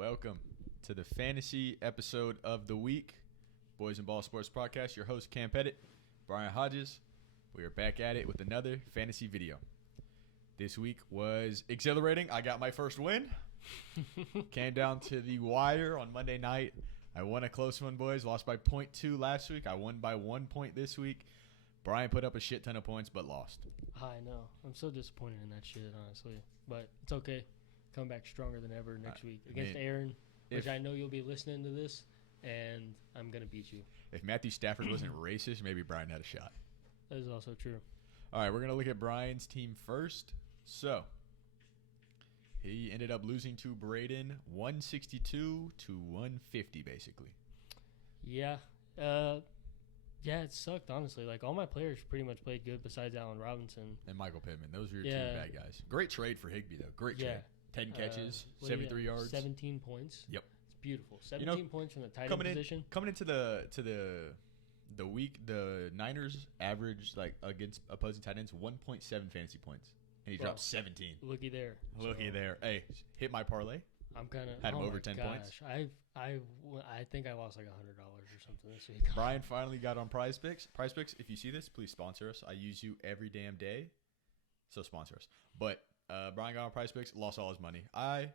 Welcome to the fantasy episode of the week, Boys and Ball Sports Podcast. Your host, Cam Pettit, Brian Hodges. We are back at it with another fantasy video. This week was exhilarating. I got my first win. Came down to the wire on Monday night. I won a close one, boys. Lost by 0.2 last week. I won by 1 point this week. Brian put up a shit ton of points, but lost. I know. I'm so disappointed in that shit, honestly. But it's okay. Come back stronger than ever next week against Aaron, which I know you'll be listening to this, and I'm going to beat you. If Matthew Stafford wasn't racist, maybe Brian had a shot. That is also true. All right, we're going to look at Brian's team first. So, he ended up losing to Braden 162 to 150, basically. Yeah. Yeah, it sucked, honestly. Like, all my players pretty much played good besides Allen Robinson. And Michael Pittman. Those were your two bad guys. Great trade for Higbee, though. Great trade. 10 catches, 73 yards. 17 points. Yep. It's beautiful. 17 points from the tight end position. Coming into the week, the Niners averaged, like, against opposing tight ends, 1.7 fantasy points. And he dropped 17. Looky there. There. Hey, hit my parlay. I'm kind of had him over 10 points. I think I lost like $100 or something this week. Brian finally got on Prize Picks. Prize Picks, if you see this, please sponsor us. I use you every damn day, so sponsor us. But Brian got on Prize Picks, lost all his money. I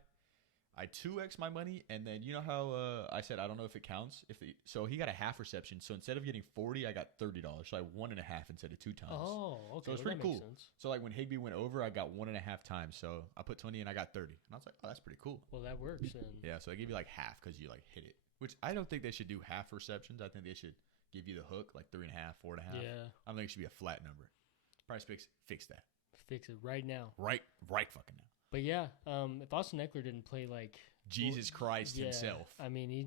2x my money, and then you know how I said I don't know if it counts. So he got a half reception. So instead of getting 40, I got $30. So I won and a half instead of 2 times. Oh, okay. So it's pretty cool. So like when Higbee went over, I got 1.5 times. So I put 20 and I got 30. And I was like, oh, that's pretty cool. Well, that works then. Yeah. So they give you like half because you like hit it. Which I don't think they should do half receptions. I think they should give you the hook like 3.5, 4.5. Yeah. I don't think it should be a flat number. Price Picks, fix that. Fix it right now. Right fucking now. But yeah, if Austin Eckler didn't play like Jesus Christ himself. I mean,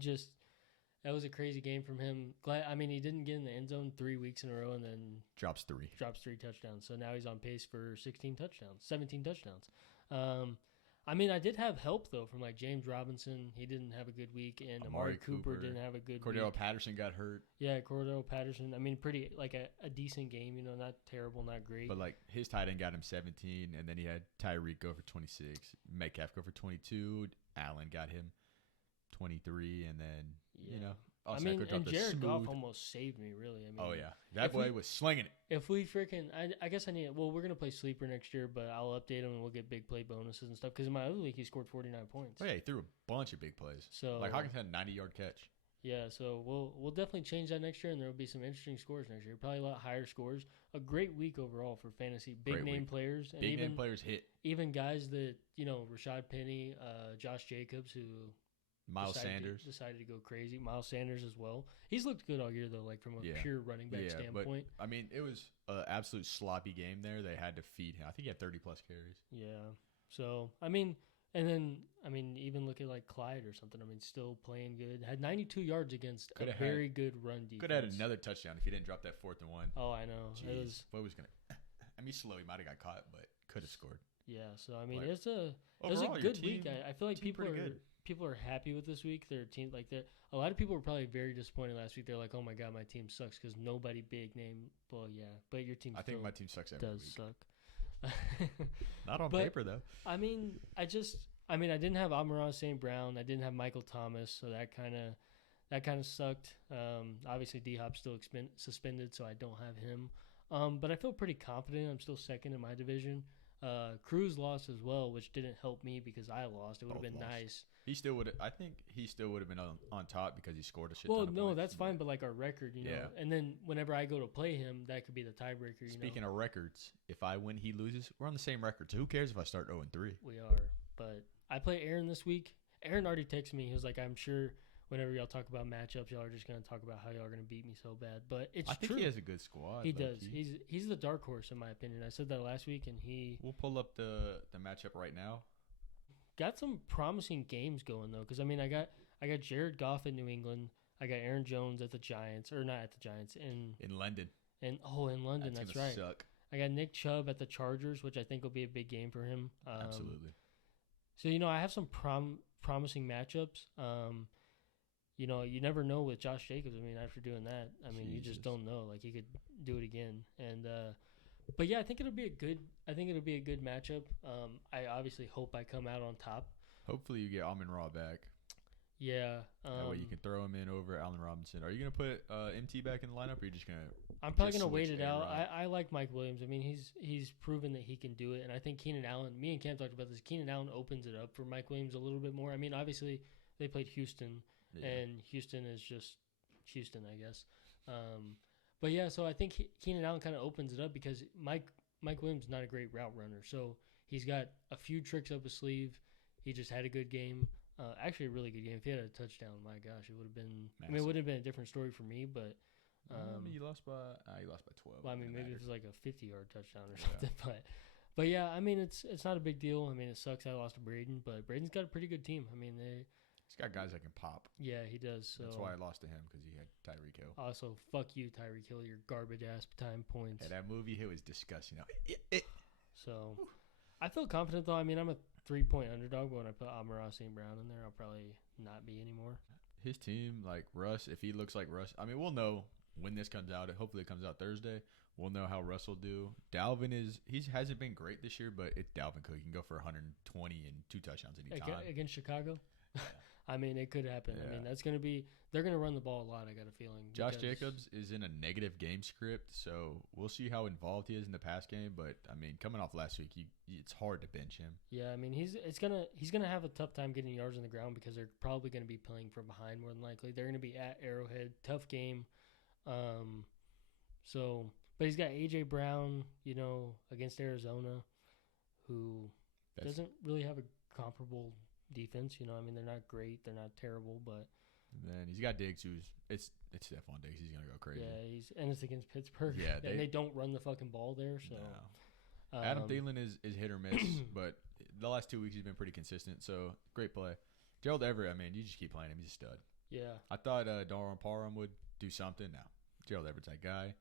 that was a crazy game from him. He didn't get in the end zone 3 weeks in a row and then drops 3 touchdowns. So now he's on pace for 17 touchdowns. I did have help though from like James Robinson. He didn't have a good week, and Amari Cooper didn't have a good week. Cordell Patterson got hurt. Yeah, Cordell Patterson. pretty like a decent game. Not terrible, not great. But like his tight end got him 17, and then he had Tyreek go for 26, Metcalf go for 22, Allen got him 23, and then and Jared Goff almost saved me, really. Oh yeah, that boy was slinging it. If we freaking, I guess we're gonna play sleeper next year, but I'll update him and we'll get big play bonuses and stuff. Because in my other league, he scored 49 points. Oh yeah, he threw a bunch of big plays. So like Hawkins had a 90-yard catch. Yeah, so we'll definitely change that next year, and there will be some interesting scores next year. Probably a lot higher scores. A great week overall for fantasy. Big name players, and name players hit. Even guys that Rashad Penny, Josh Jacobs, who. Sanders decided to go crazy. Miles Sanders as well. He's looked good all year though, like from a pure running back standpoint. But, it was an absolute sloppy game there. They had to feed him. I think he had 30 plus carries. Yeah. So and then even look at like Clyde or something. Still playing good. Had 92 yards against a very good run defense. Could have had another touchdown if he didn't drop that 4th and 1. Oh, I know. Jeez. What was gonna? Slow. He might have got caught, but could have scored. Yeah. So it was a good week. I feel like people are happy with this week. Their team, a lot of people were probably very disappointed last week. They're like, "Oh my god, my team sucks" because nobody big name. Well, yeah, but your team. I think my team sucks every week. Suck. Not on paper though. I didn't have Amon-Ra St. Brown. I didn't have Michael Thomas, so that kind of sucked. Obviously, D-Hop's still suspended, so I don't have him. But I feel pretty confident. I'm still second in my division. Cruz lost as well, which didn't help me because I lost. It would have been nice. He still would. I think he still would have been on top because he scored a shit. Well, ton of no, points, that's fine. But like our record, And then whenever I go to play him, that could be the tiebreaker. Speaking of records, if I win, he loses. We're on the same record. So who cares if I start 0-3? We are. But I play Aaron this week. Aaron already texted me. He was like, "I'm sure." Whenever y'all talk about matchups, y'all are just going to talk about how y'all are going to beat me so bad. But it's true. I think he has a good squad. He does. He's the dark horse, in my opinion. I said that last week, and We'll pull up the matchup right now. Got some promising games going, though. Because, I got Jared Goff in New England. I got Aaron Jones at the Giants. Or not at the Giants. In London. In London. That's right. Suck. I got Nick Chubb at the Chargers, which I think will be a big game for him. Absolutely. So, I have some promising matchups. You never know with Josh Jacobs. After doing that, you just don't know. Like, he could do it again. And but yeah, I think it'll be a good matchup. I obviously hope I come out on top. Hopefully you get Amon-Ra back. Yeah. That way you can throw him in over Allen Robinson. Are you gonna put MT back in the lineup, or are you just gonna? I'm probably just gonna wait switch it out. A-Rod? I like Mike Williams. I mean, he's proven that he can do it, and I think Keenan Allen. Me and Cam talked about this. Keenan Allen opens it up for Mike Williams a little bit more. I mean, obviously they played Houston, and Houston is just Houston, I guess. But yeah, so I think Keenan Allen kind of opens it up because Mike Williams is not a great route runner, so he's got a few tricks up his sleeve. He just had a good game. Actually, a really good game. If he had a touchdown, my gosh, it would have been. Massive. I mean, it would have been a different story for me, but. I mean, you lost by 12. Well, I mean, maybe it was like a 50-yard touchdown or something, but yeah, I mean, it's not a big deal. I mean, it sucks I lost to Braden, but Braden's got a pretty good team. I mean, he's got guys that can pop. Yeah, he does. So that's why I lost to him, because he had Tyreek Hill. Also, fuck you, Tyreek Hill, your garbage ass time points. Yeah, that movie hit was disgusting. So I feel confident though. I mean, I'm a 3-point underdog, but when I put Amon-Ra St. Brown in there, I'll probably not be anymore. His team, like Russ, if he looks like Russ, I mean, we'll know when this comes out. Hopefully it comes out Thursday. We'll know how Russ will do. Dalvin hasn't been great this year, but it's Dalvin Cook. He can go for 120 and 2 touchdowns anytime. Against Chicago? Yeah. I mean, it could happen. Yeah. I mean, they're going to run the ball a lot, I got a feeling. Josh Jacobs is in a negative game script, so we'll see how involved he is in the pass game. But, I mean, coming off last week, it's hard to bench him. Yeah, I mean, he's gonna have a tough time getting yards on the ground because they're probably going to be playing from behind more than likely. They're going to be at Arrowhead. Tough game. But he's got A.J. Brown, against Arizona, who doesn't really have a comparable defense. I mean, they're not great, they're not terrible, but then he's got Diggs, it's Stephon Diggs. He's gonna go crazy. Yeah, and it's against Pittsburgh. Yeah, and they don't run the fucking ball there. So no. Adam Thielen is hit or miss, but the last 2 weeks he's been pretty consistent. So great play. Gerald Everett, I mean, you just keep playing him. He's a stud. Yeah, I thought Darwin Parham would do something. No, Gerald Everett's that guy.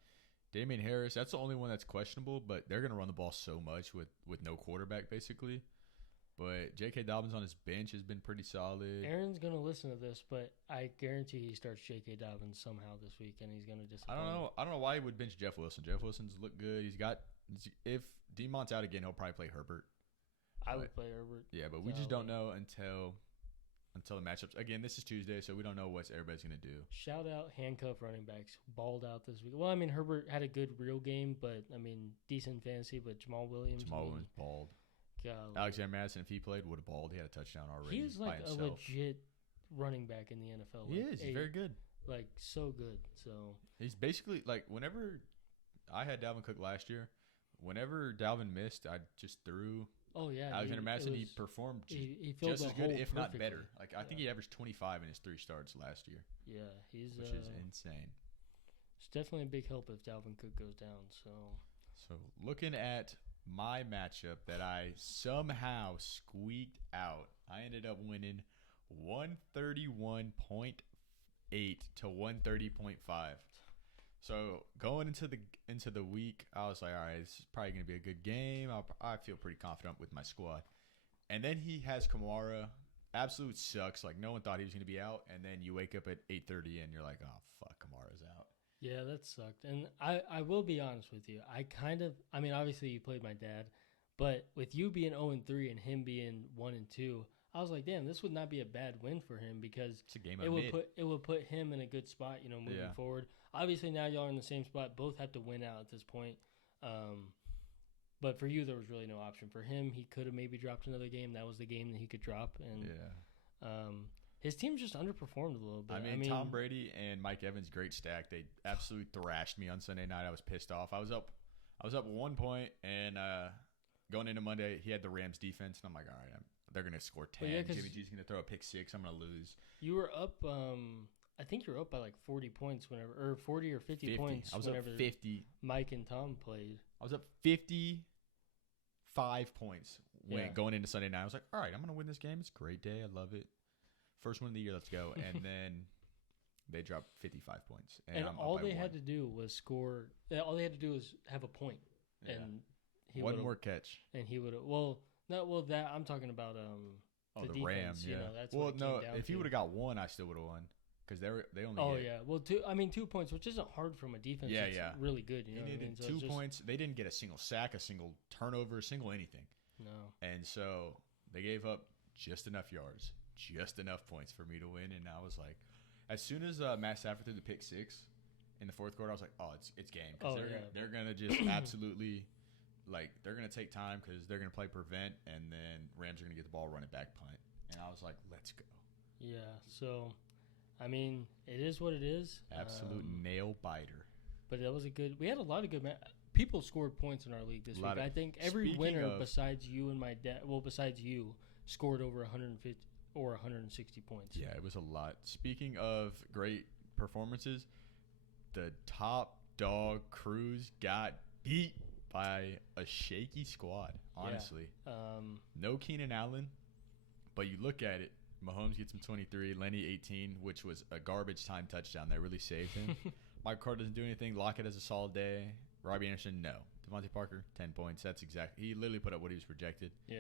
Damian Harris, that's the only one that's questionable, but they're going to run the ball so much with no quarterback, basically. But J.K. Dobbins on his bench has been pretty solid. Aaron's going to listen to this, but I guarantee he starts J.K. Dobbins somehow this week, and he's going to disappoint. I don't know why he would bench Jeff Wilson. Jeff Wilson's looked good. If DeMont's out again, he'll probably play Herbert. I would play Herbert. Yeah, but we just don't know until the matchups. Again, this is Tuesday, so we don't know what everybody's going to do. Shout out handcuff running backs. Balled out this week. Well, I mean, Herbert had a good real game, but, I mean, decent fantasy, but Jamal Williams balled. Golly. Alexander Madison, if he played, would have balled. He had a touchdown already. He is like by a himself. legit running back in the NFL. He is. He's very good. Like, so good. So he's basically, like, whenever I had Dalvin Cook last year, whenever Dalvin missed, I just threw Oh yeah, Alexander Madison. He performed just as good, if not better. Like I think he averaged 25 in his 3 starts last year. Yeah, which is insane. It's definitely a big help if Dalvin Cook goes down. So looking at my matchup that I somehow squeaked out, I ended up winning 131.8 to 130.5. So going into the week, I was like, all right, this is probably going to be a good game. I feel pretty confident with my squad. And then he has Kamara. Absolute sucks. Like, no one thought he was going to be out. And then you wake up at 8:30 and you're like, oh, fuck, Kamara's out. Yeah, that sucked. And I will be honest with you. I mean, obviously you played my dad. But with you being 0-3 and him being 1-2, I was like, damn, this would not be a bad win for him because it's a game it would put him in a good spot, moving forward. Obviously, now y'all are in the same spot. Both have to win out at this point. But for you, there was really no option. For him, he could have maybe dropped another game. That was the game that he could drop. And his team just underperformed a little bit. I mean, Tom Brady and Mike Evans, great stack. They absolutely thrashed me on Sunday night. I was pissed off. I was up 1 point, and going into Monday, he had the Rams defense, and I'm like, all right, they're going to score 10. Yeah, Jimmy G's going to throw a pick 6. I'm going to lose. You were up I think you were up by like 40 points or 40 or 50 points. I was up 50. Mike and Tom played. I was up 55 points going into Sunday night. I was like, all right, I'm going to win this game. It's a great day. I love it. First one of the year. Let's go. And then they dropped 55 points. And all they had to do was score. All they had to do was have a point. Yeah. And he one more catch. And he would have. That I'm talking about. The defense, Rams. Yeah. That's if he would have got 1, I still would have won. Because they only. Oh yeah, well 2 points, which isn't hard from a defense. Yeah, that's really good. He needed 2 points. They didn't get a single sack, a single turnover, a single anything. No. And so they gave up just enough yards, just enough points for me to win. And I was like, as soon as Matt Stafford threw the pick six in the fourth quarter, I was like, oh, it's game. Because they're going to just absolutely, like, they're going to take time because they're going to play prevent, and then Rams are going to get the ball running back punt. And I was like, let's go. Yeah, so, I mean, it is what it is. Absolute nail biter. But that was we had a lot of good people scored points in our league this week. I think every winner besides you and my dad, besides you, scored over 150 or 160 points. Yeah, it was a lot. Speaking of great performances, the top dog Cruz got beat by a shaky squad, honestly. Yeah. No Keenan Allen, but you look at it, Mahomes gets him 23, Lenny 18, which was a garbage time touchdown that really saved him. Mike Carter doesn't do anything. Lockett has a solid day. Robbie Anderson, no. Devontae Parker, 10 points. That's exactly. He literally put up what he was projected. Yeah.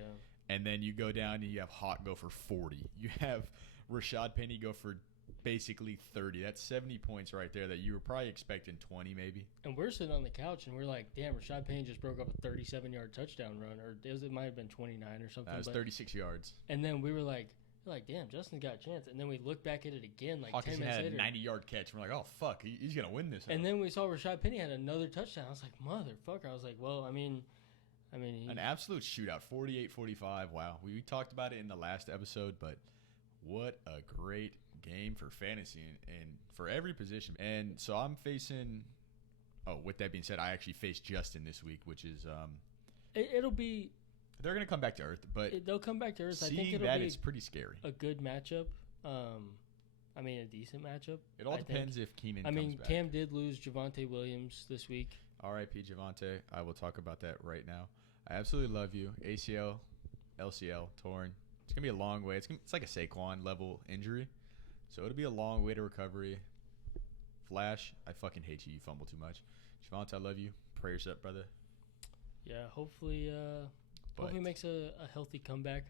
And then you go down and you have Hawk go for 40. You have Rashad Penny go for basically 30. That's 70 points right there that you were probably expecting 20 maybe. And we're sitting on the couch and we're like, damn, Rashad Penny just broke up a 37-yard touchdown run. Or it might have been 29 or something. That was 36 yards. And then we were like, damn, Justin's got a chance. And then we look back at it again, like Hawkinson 10 minutes had later. a 90-yard catch. We're like, oh, fuck, he's going to win this. And then we saw Rashad Penny had another touchdown. I was like, motherfucker. I was like, well, I mean, an absolute shootout, 48-45. Wow. We talked about it in the last episode, but what a great game for fantasy and for every position. And so I'm facing with that being said, I actually faced Justin this week, which is it'll be they're going to come back to earth, but they'll come back to earth. I think it's pretty scary. A good matchup. I mean, a decent matchup. It all depends if Keenan comes back. Cam did lose Javonte Williams this week. R.I.P. Javonte. I will talk about that right now. I absolutely love you. ACL, LCL, torn. It's going to be a long way. It's like a Saquon level injury. So it'll be a long way to recovery. Flash, I fucking hate you. You fumble too much. Javonte, I love you. Prayers up, brother. Yeah, hopefully he makes a healthy comeback.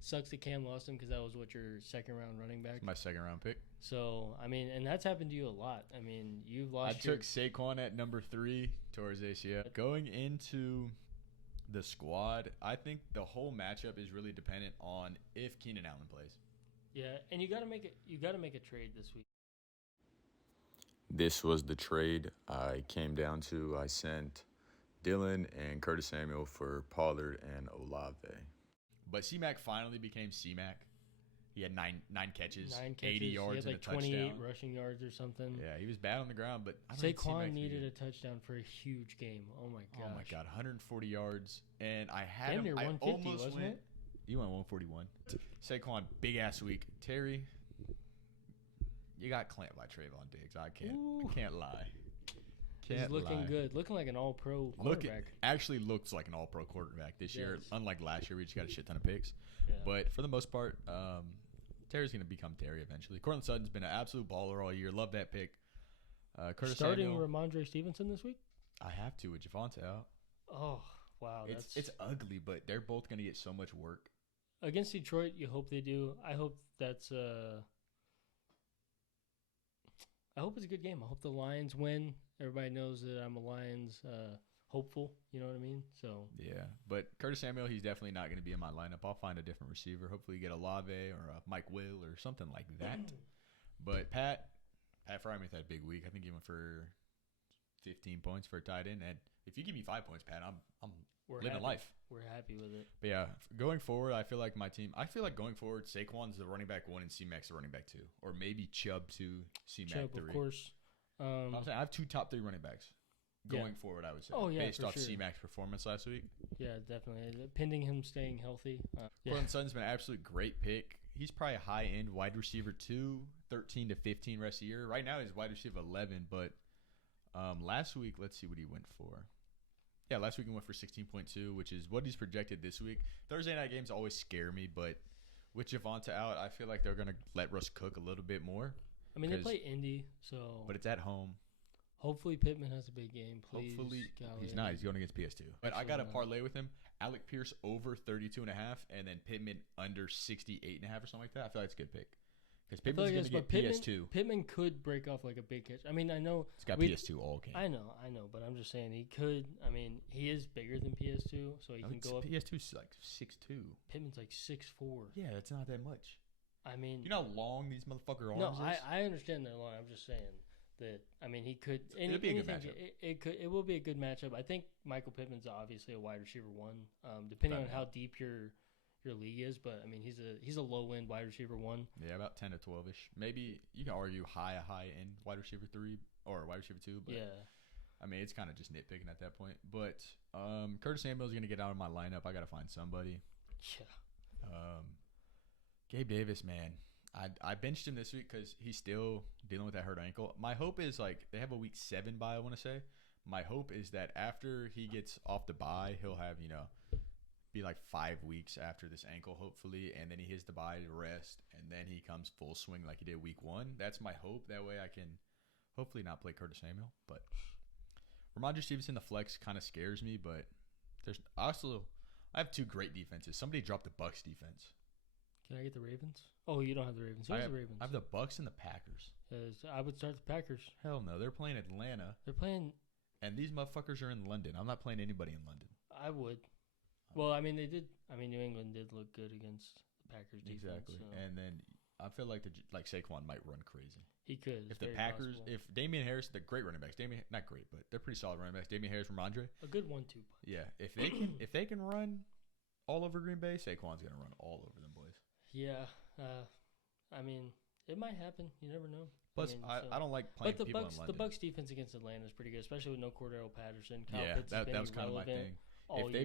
Sucks that Cam lost him because that was your second-round running back. My second-round pick. So, I mean, and that's happened to you a lot. I mean, you've lost I took Saquon at number 3 towards ACL. Going into the squad, I think the whole matchup is really dependent on if Keenan Allen plays. Yeah, and you got to make a trade this week. This was the trade I came down to. I sent Dylan and Curtis Samuel for Pollard and Olave. But C-Mac finally became C-Mac. He had nine catches, 80 yards, he had and a touchdown. 28 rushing yards or something. Yeah, he was bad on the ground, but Saquon needed a touchdown for a huge game. Oh my gosh. Oh my god, 140 yards, and I had damn him. Near 150, wasn't it? You went 141. Saquon, big ass week. Terry, you got clamped by Trayvon Diggs. I can't lie. He's looking good. Looking like an all-pro quarterback. Actually looks like an all-pro quarterback this year. Unlike last year, we just got a shit ton of picks. Yeah. But for the most part, Terry's going to become Terry eventually. Courtland Sutton's been an absolute baller all year. Love that pick. Curtis Starting Samuel, Ramondre Stevenson this week? I have to with Javonte out. Oh, wow. It's ugly, but they're both going to get so much work. Against Detroit, you hope they do. I hope that's I hope it's a good game. I hope the Lions win. Everybody knows that I'm a Lions hopeful. You know what I mean? So yeah, but Curtis Samuel, he's definitely not going to be in my lineup. I'll find a different receiver. Hopefully, get a Olave or a Mike Will or something like that. But Pat Freiermuth had a big week. I think he went for 15 points for a tight end. And if you give me 5 points, Pat, I'm living life. We're happy with it. But yeah, going forward, I feel like going forward, Saquon's the running back 1 and C-Mac's the running back 2. Or maybe Chubb 2, C-Mac 3. Chubb, of course. I'm saying I have 2 top 3 running backs going forward, I would say. Oh, yeah, based off C-Mac's performance last week. Yeah, definitely. Pending him staying healthy. Courtland Sutton's been an absolute great pick. He's probably a high-end wide receiver 2, 13 to 15 rest of the year. Right now, he's wide receiver 11, but last week, let's see what he went for. Yeah, last week he went for 16.2, which is what he's projected this week. Thursday night games always scare me, but with Javonte out, I feel like they're going to let Russ cook a little bit more. I mean, they play Indy, so. But it's at home. Hopefully Pittman has a big game, please. Hopefully. He's not. He's going against PS2. But I got a parlay with him. Alec Pierce over 32.5, and then Pittman under 68.5 or something like that. I feel like it's a good pick. Because I feel Pittman's like going to that's- get but PS2. Pittman could break off like a big catch. I mean, I know. It's got we- PS2 all game. I know, but I'm just saying he could. I mean, he is bigger than PS2, so he No, can it's- go up. PS2's like 6'2". Pittman's like 6'4". Yeah, that's not that much. I mean, You know how long these motherfucker arms no, is? I understand they're long. I'm just saying that. I mean, he could. It'll be a good anything- matchup. It will be a good matchup. I think Michael Pittman's obviously a wide receiver one, depending on Right. how deep your league is. But I mean, he's a low end wide receiver one. Yeah, about 10 to 12-ish. Maybe you can argue high end wide receiver 3 or wide receiver 2. But Yeah. I mean, it's kind of just nitpicking at that point. But Curtis Samuel's going to get out of my lineup. I got to find somebody. Yeah. Gabe Davis, man. I benched him this week because he's still dealing with that hurt ankle. My hope is, like, they have a week 7 bye, I want to say. My hope is that after he gets off the bye, he'll have, be like 5 weeks after this ankle, hopefully, and then he hits the bye to rest, and then he comes full swing like he did week 1. That's my hope. That way I can hopefully not play Curtis Samuel. But Ramondre Stevenson, the flex, kind of scares me, but I have 2 great defenses. Somebody dropped the Bucks defense. Can I get the Ravens? Oh, you don't have the Ravens. Who has the Ravens? I have the Bucks and the Packers. I would start the Packers. Hell no, they're playing Atlanta, They're playing. and these motherfuckers are in London. I'm not playing anybody in London. I would. Well, I mean, they did. I mean, New England did look good against the Packers defense. Exactly, So and then I feel like Saquon might run crazy. he could. If It's the very Packers, possible. if Damian Harris, the great running backs, not great, but they're pretty solid running backs. Damian Harris, Ramondre, a good 1-2 punch. yeah. If they can run all over Green Bay, Saquon's gonna run all over them boys. Yeah. I mean, it might happen. You never know. Plus, I don't like playing But the people Bucks, in London. the Bucks defense against Atlanta is pretty good, especially with no Cordero Patterson. Kyle Yeah, Pitts has been that was kind of my irrelevant thing. all If they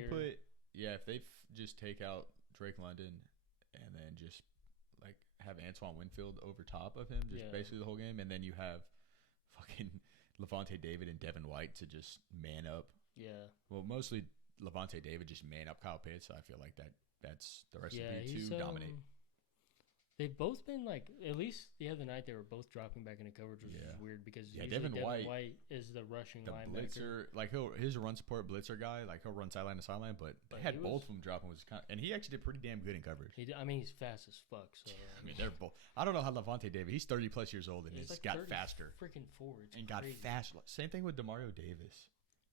year. if they just take out Drake London and then just like have Antoine Winfield over top of him, just Yeah. basically the whole game, and then you have fucking Levante David and Devin White to just man up. Yeah. Well, mostly Levante David just man up Kyle Pitts. So I feel like that's the recipe Yeah, he's to dominate. They've both been like, at least the other night they were both dropping back into coverage, which Yeah. is weird because Yeah, usually Devin White is the rushing The linebacker. blitzer, like his run support blitzer guy, like he'll run sideline to sideline, but they But had he both was- of them dropping, and he actually did pretty damn good in coverage. I mean, he's fast as fuck. So I mean, they're both. I don't know how Levante David. He's 30+ years old and he's has like got 30 faster freaking forward. It's and got crazy. faster. Same thing with Demario Davis.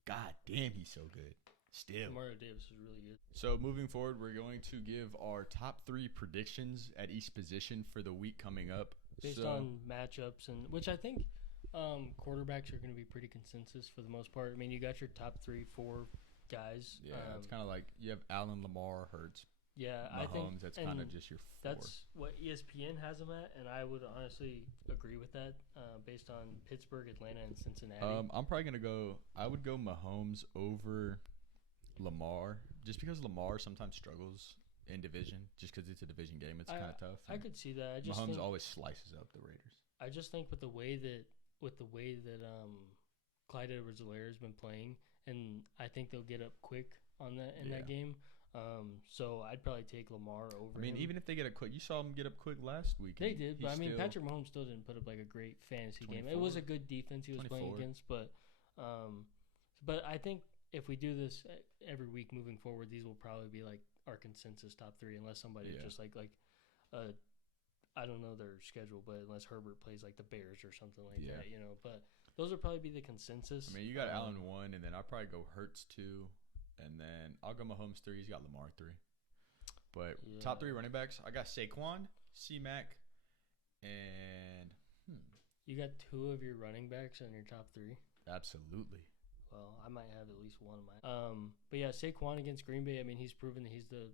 God damn, he's so good. Still. Mario Davis is really good. So moving forward, we're going to give our top 3 predictions at each position for the week coming up. Based on matchups, and which I think quarterbacks are going to be pretty consensus for the most part. I mean, you got your top 3-4 guys. Yeah, it's kind of like you have Allen, Lamar, Hurts, Yeah, Mahomes. I think That's and kind of just your 4. that's what ESPN has them at, and I would honestly agree with that based on Pittsburgh, Atlanta, and Cincinnati. I'm probably gonna go. I would go Mahomes over Lamar, just because Lamar sometimes struggles in division, just because it's a division game. It's kind of tough. I could see that. Mahomes think, always slices up the Raiders. I just think with the way that Clyde Edwards-Helaire has been playing, and I think they'll get up quick on that that game. So I'd probably take Lamar over. I mean, him. even if they get up quick, you saw them get up quick last week. They did, but I mean, Patrick Mahomes still didn't put up like a great fantasy game. It was a good defense he was playing against, but I think if we do this every week moving forward, these will probably be like our consensus top 3, unless somebody just like I don't know their schedule, but unless Herbert plays like the Bears or something like that, But those will probably be the consensus. I mean, you got Allen 1, and then I'll probably go Hurts 2, and then I'll go Mahomes 3. He's got Lamar 3. But top 3 running backs, I got Saquon, C-Mac, and you got 2 of your running backs in your top 3. Absolutely. Well, I might have at least one of mine. But yeah, Saquon against Green Bay. I mean, he's proven that he's the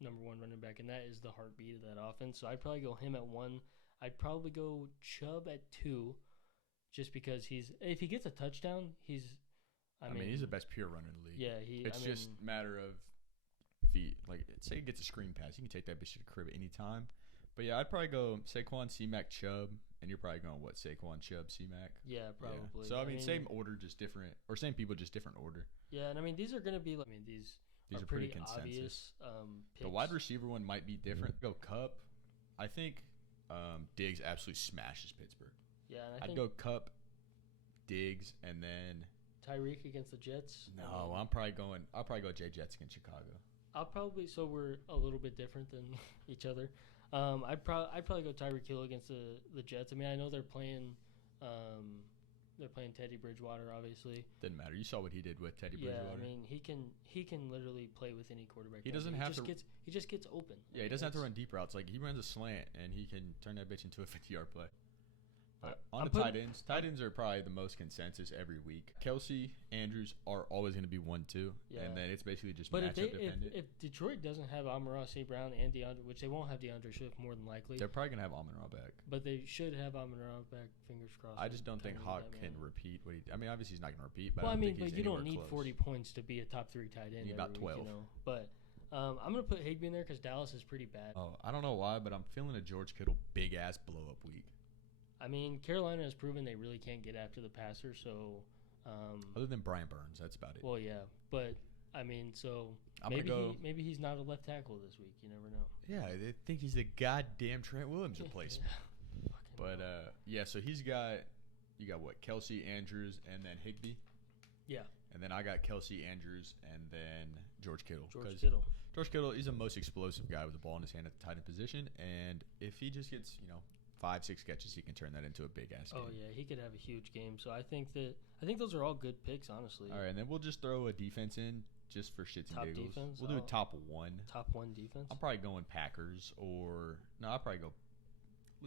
number 1 running back, and that is the heartbeat of that offense. So I'd probably go him at 1. I'd probably go Chubb at 2, just because if he gets a touchdown, he's the best pure runner in the league. Yeah, it's just a matter of if he say he gets a screen pass, he can take that bitch to the crib at any time. But yeah, I'd probably go Saquon, C-Mac, Chubb, and you're probably going Saquon, Chubb, C-Mac. Yeah, probably. Yeah. So I mean, same order, just different, or same people, just different order. Yeah, and I mean these are going to be. These are pretty consensus. Obvious. Picks. The wide receiver one might be different. Go Cup. I think Diggs absolutely smashes Pittsburgh. Yeah, and I'd go Cup, Diggs, and then Tyreek against the Jets. No, I'll probably go Jay Jets against Chicago. So we're a little bit different than each other. I'd probably go Tyreek Hill against the Jets. I mean, I know they're playing Teddy Bridgewater, obviously. Didn't matter. You saw what he did with Teddy Bridgewater. Yeah, I mean, he can literally play with any quarterback. He doesn't have to. He just gets open. Yeah, he doesn't have to run deep routes. Like, he runs a slant, and he can turn that bitch into a 50-yard play. But on the tight ends are probably the most consensus every week. Kelsey, Andrews are always going to be 1-2, and then it's basically just matchup dependent. If Detroit doesn't have Amon-Ra St. Brown and DeAndre, which they won't have DeAndre Swift more than likely, they're probably going to have Amon-Ra back. But they should have Amon-Ra back. Fingers crossed. I just don't think Hawk can repeat what he. I mean, obviously he's not going to repeat, but but you don't need 40 points to be a top 3 tight end. You need about 12. Week, But I'm going to put Higbee in there because Dallas is pretty bad. Oh, I don't know why, but I'm feeling a George Kittle big ass blow up week. I mean, Carolina has proven they really can't get after the passer, so. Other than Brian Burns, that's about it. Well, yeah, but I mean, so maybe he's not a left tackle this week. You never know. Yeah, they think he's the goddamn Trent Williams replacement. But so you got what, Kelsey, Andrews, and then Higbee. Yeah. And then I got Kelsey, Andrews, and then George Kittle. George Kittle, he's the most explosive guy with the ball in his hand at the tight end position, and if he just gets 5-6 catches, he can turn that into a big ass game. Oh yeah, he could have a huge game. So I think those are all good picks, honestly. All right, and then we'll just throw a defense in just for shits and top giggles. Defense? We'll do top 1. Top 1 defense. I'm probably going Packers I'll probably go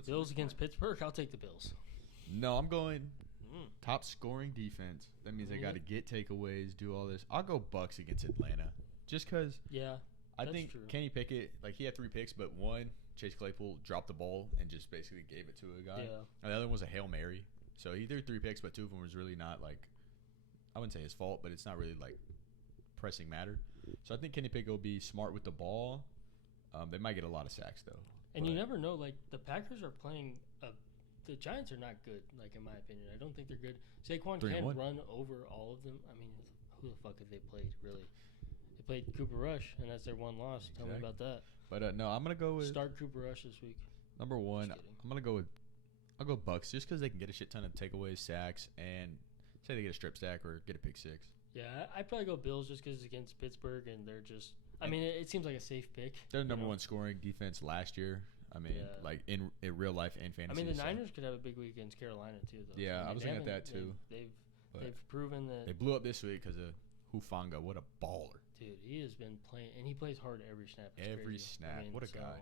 Bills against Pittsburgh. I'll take the Bills. No, I'm going top scoring defense. That means I got to get takeaways, do all this. I'll go Bucks against Atlanta, just because. Yeah, I think true. Kenny Pickett, he had 3 picks, but one. Chase Claypool dropped the ball and just basically gave it to a guy. Yeah. And the other one was a Hail Mary. So he threw 3 picks, but 2 of them was really not I wouldn't say his fault, but it's not really pressing matter. So I think Kenny Pickett will be smart with the ball. They might get a lot of sacks though. And you never know. The Packers are playing. The Giants are not good. In my opinion, I don't think they're good. Saquon can run over all of them. I mean, who the fuck have they played really? They played Cooper Rush, and that's their one loss. Tell me about that. But no, I'm gonna go with start Cooper Rush this week. Number 1, I'll go Bucks just because they can get a shit ton of takeaways, sacks, and say they get a strip sack or get a pick 6. Yeah, I'd probably go Bills just because it's against Pittsburgh, and they're just. I mean, it seems like a safe pick. They're the number 1 scoring defense last year. I mean, in real life and fantasy. I mean, the Niners could have a big week against Carolina too, though. Yeah, I was looking at that too. They've proven that they blew up this week because of Hufanga. What a baller! Dude, he has been playing, and he plays hard every snap. Every snap. I mean, what a guy!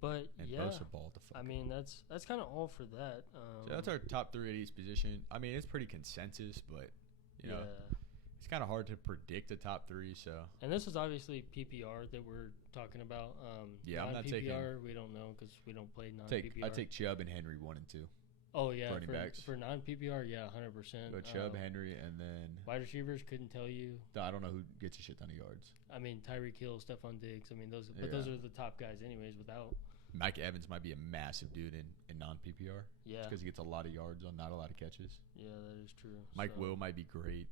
But and Bosa balled the fuck. I mean, that's kind of all for that. So that's our top 3 at each position. I mean, it's pretty consensus, but you know, it's kind of hard to predict the top 3. So. And this is obviously PPR that we're talking about. I'm not taking. PPR, we don't know because we don't play non-PPR. I take Chubb and Henry 1 and 2. Oh yeah, for non-PPR, 100%. Go Chubb, Henry, and then wide receivers. Couldn't tell you. I don't know who gets a shit ton of yards. I mean, Tyreek Hill, Stephon Diggs. I mean, those are the top guys, anyways. Without Mike Evans, might be a massive dude in non-PPR. Yeah, because he gets a lot of yards on not a lot of catches. Yeah, that is true. Mike Will might be great,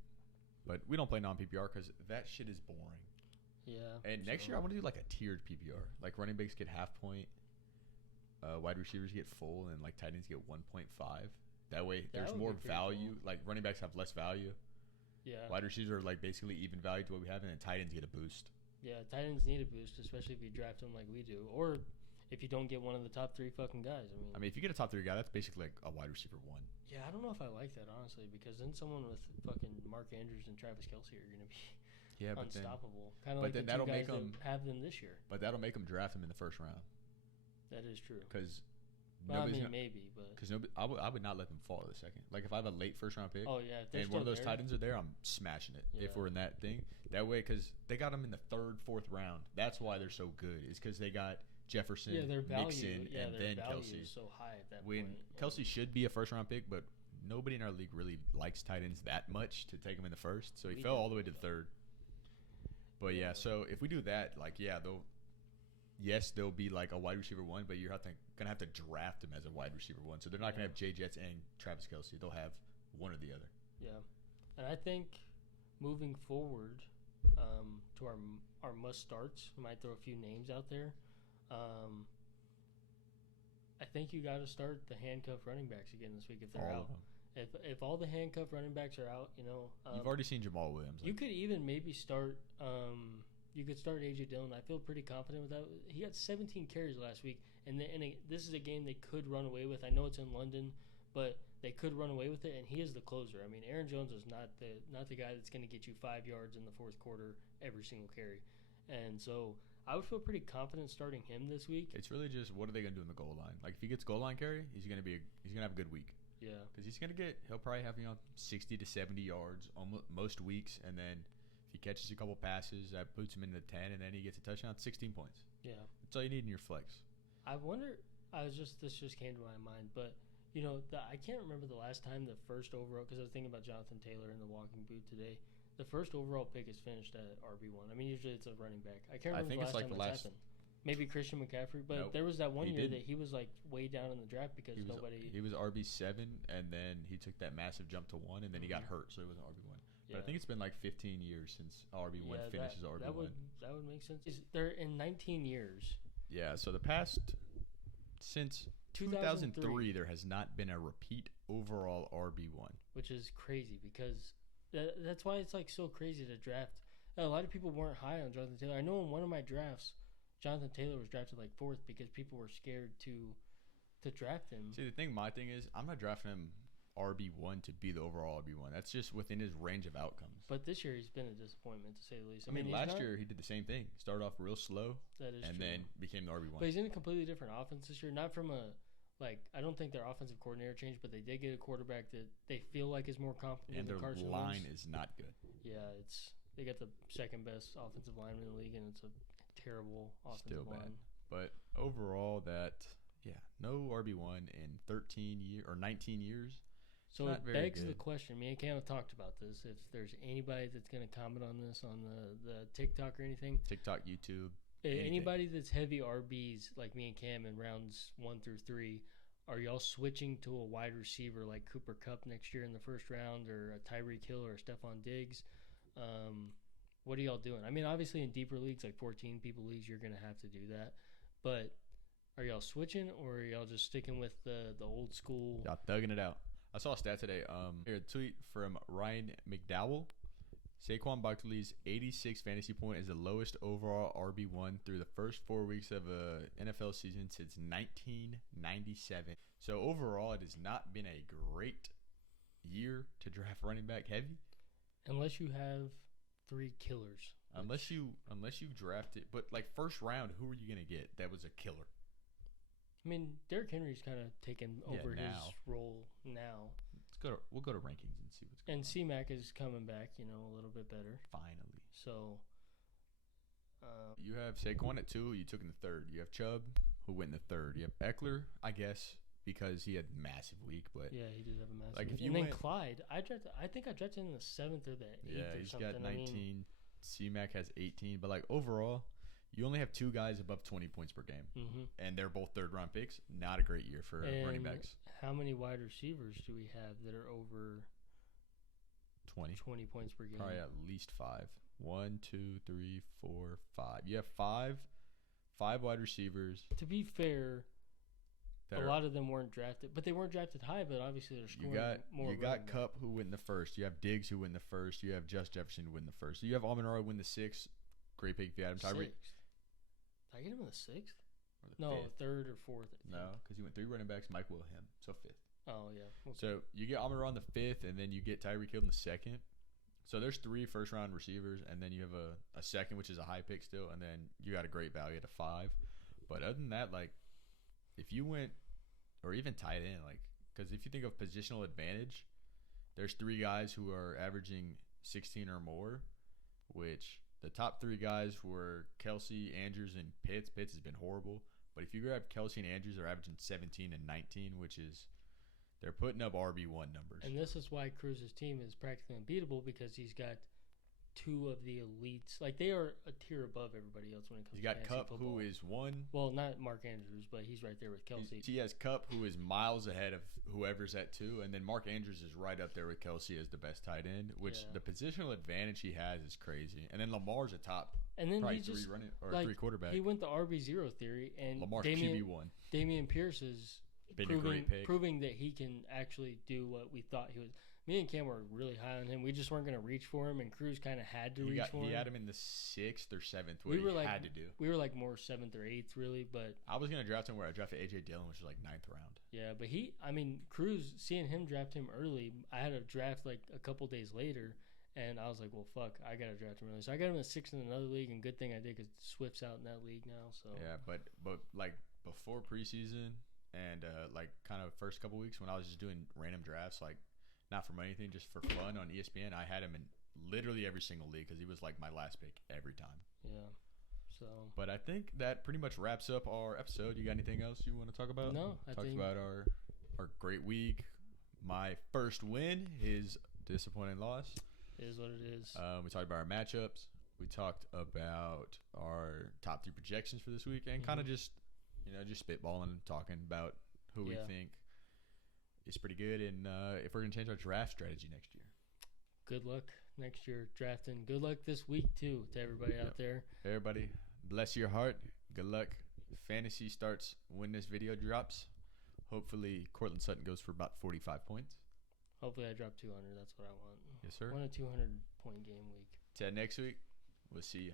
but we don't play non-PPR because that shit is boring. Yeah. And next year, I want to do a tiered PPR. Running backs get half point. Wide receivers get full, and tight ends get 1.5. That way, there's more value. Cool. Running backs have less value. Yeah. Wide receivers are basically even value to what we have, and then tight ends get a boost. Yeah, tight ends need a boost, especially if you draft them like we do, or if you don't get one of the top 3 fucking guys. I mean, if you get a top 3 guy, that's basically a wide receiver 1. Yeah, I don't know if I like that honestly, because then someone with fucking Mark Andrews and Travis Kelce are gonna be unstoppable. Kind of like the 2 guys that have them this year. But that'll make them draft them in the first round. That is true. Because maybe, but because I would not let them fall to the second. If I have a late first round pick, and one of those tight ends are there, I'm smashing it. Yeah. If we're in that thing, that way, because they got them in the 3rd, 4th round. That's why they're so good. Is because they got Jefferson, Mixon, and then Kelce. Is so high at that point. Kelce should be a first round pick, but nobody in our league really likes tight ends that much to take him in the 1st. So he fell all the way to the 3rd. But yeah, so if we do that, they'll be a wide receiver 1, but you're gonna have to draft him as a wide receiver 1. So they're not gonna have Jay Jets and Travis Kelce. They'll have one or the other. Yeah, and I think moving forward to our must starts, we might throw a few names out there. I think you got to start the handcuff running backs again this week if they're out. If all the handcuff running backs are out, you've already seen Jamal Williams. You could even maybe start. You could start AJ Dillon. I feel pretty confident with that. He got 17 carries last week, this is a game they could run away with. I know it's in London, but they could run away with it, and he is the closer. I mean, Aaron Jones is not the guy that's going to get you 5 yards in the fourth quarter every single carry. And so I would feel pretty confident starting him this week. It's really just what are they going to do in the goal line? Like if he gets goal line carry, he's going to have a good week. Yeah, because he'll probably have 60 to 70 yards most weeks, and then if he catches a couple passes, that puts him into 10, and then he gets a touchdown, 16 points. Yeah, that's all you need in your flex. I wonder. This just came to my mind, but I can't remember the last time the first overall, because I was thinking about Jonathan Taylor in the walking boot today. The first overall pick is finished at RB1. I mean, usually it's a running back. I can't remember the last time that's happened. Maybe Christian McCaffrey, but nope, there was that one year that he was like way down in the draft because he was RB7, and then he took that massive jump to 1, and then he got hurt, so he wasn't RB1. Yeah. But I think it's been like 15 years since RB1 finishes RB1. That would make sense. They're in 19 years. Yeah, so since 2003, there has not been a repeat overall RB1, which is crazy because that's why it's like so crazy to draft. A lot of people weren't high on Jonathan Taylor. I know in one of my drafts, Jonathan Taylor was drafted like 4th because people were scared to draft him. See, my thing is, I'm not drafting him RB1 to be the overall RB1. That's just within his range of outcomes. But this year he's been a disappointment to say the least. I mean last year he did the same thing. Started off real slow, and true, then became the RB1. But he's in a completely different offense this year. Not from I don't think their offensive coordinator changed, but they did get a quarterback that they feel like is more competent. And their Carson line Wentz. is not good. Yeah, they got the second best offensive line in the league, and it's a terrible offensive line. But overall, no RB1 in 19 years. So it begs the question. Me and Cam have talked about this. If there's anybody that's going to comment on this on the TikTok or anything, TikTok, YouTube. Anybody that's heavy RBs like me and Cam in rounds 1 through 3, are y'all switching to a wide receiver like Cooper Kupp next year in the first round, or a Tyreek Hill or a Stephon Diggs? What are y'all doing? I mean, obviously in deeper leagues, like 14 people leagues, you're going to have to do that. But are y'all switching, or are y'all just sticking with the old school? Y'all thugging it out. I saw a stat today. Here, a tweet from Ryan McDowell. Saquon Barkley's 86 fantasy point is the lowest overall RB1 through the first 4 weeks of a NFL season since 1997. So overall, it has not been a great year to draft running back heavy, unless you have 3 killers. Unless you drafted, but like first round, who are you gonna get that was a killer? I mean, Derrick Henry's kind of taken over his role now. We'll go to rankings and see what's going on. And C-Mac is coming back, a little bit better. Finally. So, you have Saquon at 2. You took in the 3rd. You have Chubb, who went in the 3rd. You have Eckler, I guess, because he had a massive week. But yeah, he did have a massive week. And then Clyde, I think I drafted in the 7th or the 8th or something. Yeah, he's got 19. C-Mac has 18. But, overall, you only have 2 guys above 20 points per game. Mm-hmm. And they're both 3rd-round picks. Not a great year for running backs. How many wide receivers do we have that are over 20 points per game? Probably at least 5. 1, 2, 3, 4, 5. You have 5 wide receivers. To be fair, a lot of them weren't drafted, but they weren't drafted high. But obviously, they're scoring more. You got Kupp, who went in the 1st. You have Diggs, who went in the 1st. You have Just Jefferson, who went in the 1st. You have Amon-Ra win the 6th. Great pick if you had him. Tyreek. Did I get him in the 6th? No, 3rd or 4th. No, because he went 3 running backs. Mike Williams, so 5th. Oh yeah. Okay. So you get Amon-Ra on the 5th, and then you get Tyreek Hill in the 2nd. So there's 3 first-round receivers, and then you have a 2nd, which is a high pick still, and then you got a great value at a 5. But other than that, if you went, or even tight end, because if you think of positional advantage, there's 3 guys who are averaging 16 or more, which the top 3 guys were Kelsey, Andrews, and Pitts. Pitts has been horrible. But if you grab Kelsey and Andrews, they're averaging 17 and 19, which is they're putting up RB1 numbers. And this is why Cruz's team is practically unbeatable, because he's got 2 of the elites. They are a tier above everybody else when it comes to fantasy football. You got Kupp, who is 1. Well, not Mark Andrews, but he's right there with Kelsey. He has Kupp, who is miles ahead of whoever's at 2, and then Mark Andrews is right up there with Kelsey as the best tight end, which the positional advantage he has is crazy. And then Lamar's a top, and then probably 3 quarterback. He went the RB0 theory, and Lamar's QB1. Damian Pierce is been a great pick, proving that he can actually do what we thought he was. Me and Cam were really high on him. We just weren't going to reach for him, and Cruz kind of had to reach for him. He had him in the 6th or 7th, where he had to do. We were like more 7th or 8th, really. But I was going to draft him where I drafted A.J. Dillon, which was like 9th round. Yeah, but Cruz, seeing him draft him early, I had a draft like a couple days later, and I was like, well, fuck, I got to draft him early. So I got him in the 6th in another league, and good thing I did because Swift's out in that league now. So yeah, but like before preseason and like kind of first couple weeks when I was just doing random drafts, like not from anything, just for fun on ESPN, I had him in literally every single league because he was like my last pick every time. Yeah. So. But I think that pretty much wraps up our episode. You got anything else you want to talk about? No, I think about our great week. My first win, his disappointing loss. It is what it is. We talked about our matchups. We talked about our top 3 projections for this week, and kind of just spitballing and talking about who we think is pretty good, and if we're gonna change our draft strategy next year. Good luck next year drafting. Good luck this week too to everybody out there. Everybody, bless your heart. Good luck. Fantasy starts when this video drops. Hopefully, Cortland Sutton goes for about 45 points. Hopefully, I drop 200. That's what I want. Yes, sir. I want a 200-point game week. Till next week, we'll see you.